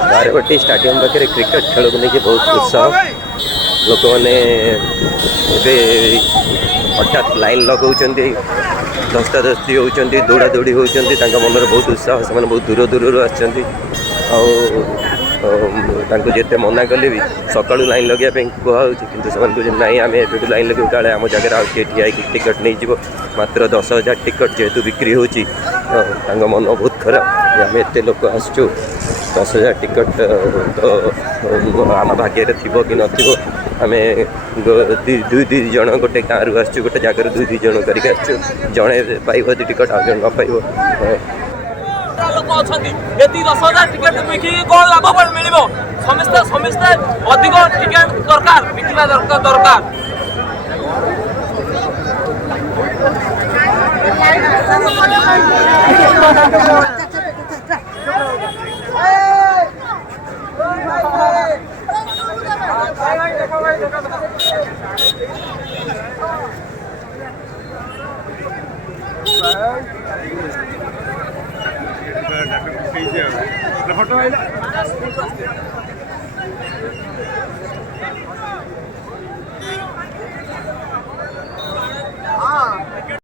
Barabati stadium पाखे cricket खेल को लेकिन बहुत उत्साह लोक मैंने हठात लाइन लगौंट दस्ता दस्ती होती दौड़ा दौड़ी होती मन बहुत उत्साह से बहुत दूर दूर आते मना कले भी सका लाइन लगे कहूँ कि नाई आम एवं लाइन लगे काले आम जगह आउ किए ठिया टिकट नहीं जीव मात्र 10,000 टिकट जेहेतु बिक्री होची मन बहुत खराब आम एत लोक आसचु 10,000 टिकट तो आम भाग्य थी कि नथो आम दुई जन गोटे गाँव आसचु गोटे जगार दुई जन करके आसचु जड़े पाइब टिकट आ जन न पाइब लोक अच्छा 10,000 टिकेट बिकी कौन लाभ कौन मिल समस्ते समस्ते अधिक टिकेट दरकार बिकवा दरकार फोटो